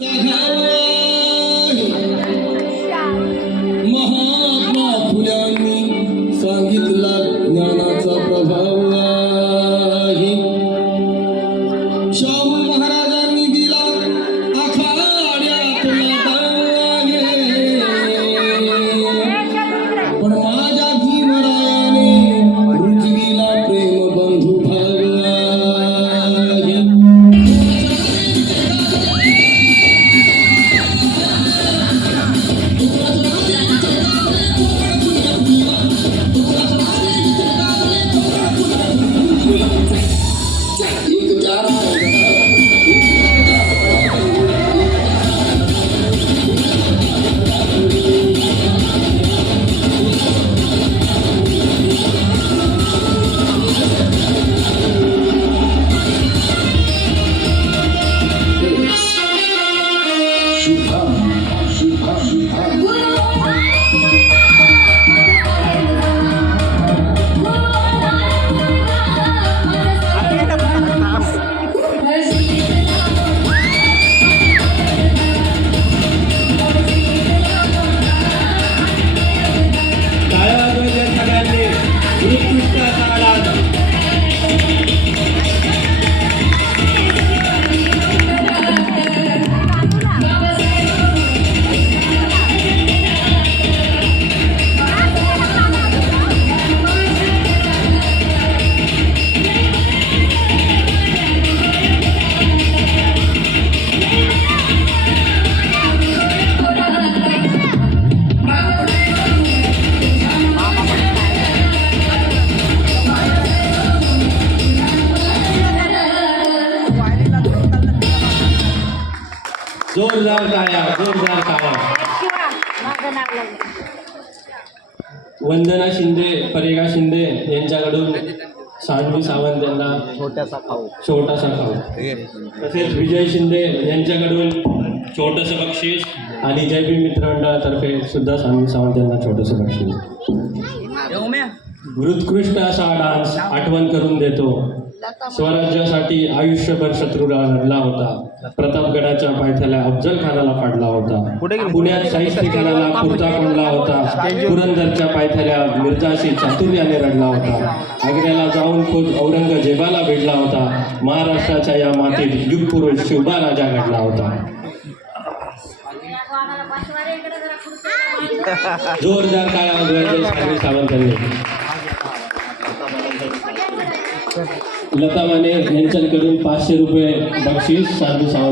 महात्मा फुल्यांनी सांगितला ज्ञानाचा प्रभाव आहे. शाहू महाराजांनी दिला आखाड्यात पण माझ्या भीमरायाने रुजविला प्रेम बंधू भाव आहे. जोरदार टाळ्या, जोरदार टाळ्या. वंदना शिंदे, परेगा शिंदे यांच्याकडून सानवी सावंत यांना छोटासा खाऊ. तसेच विजय शिंदे यांच्याकडून छोटंसं बक्षीस आणि जय भीम मित्र मंडळातर्फे सुद्धा सानवी सावंत यांना छोटंसं बक्षीस. उत्कृष्ट असा डान्स आठवण करून देतो. स्वराज्यासाठी आयुष्यभर शत्रूला लढला होता. प्रतापगडाच्या पायथ्याला अफजल खानाला पाडला होता. पुण्यात शाहिस्ते खानाला कुर्ता कोंडला होता. पुरंदरच्या पायथ्याला मिर्जाशी चातुर्याने रडला होता. आग्र्याला जाऊन खुद औरंगजेबाला भेटला होता. महाराष्ट्राच्या या मातीत युगपुरुष शिवबा राजा घडला होता. जोरदार टाळ्या वाजवायचे सानवी सावंत यांनी. लता माने यांच्याकडून 500 रुपये बक्षीस सानवी सावंत.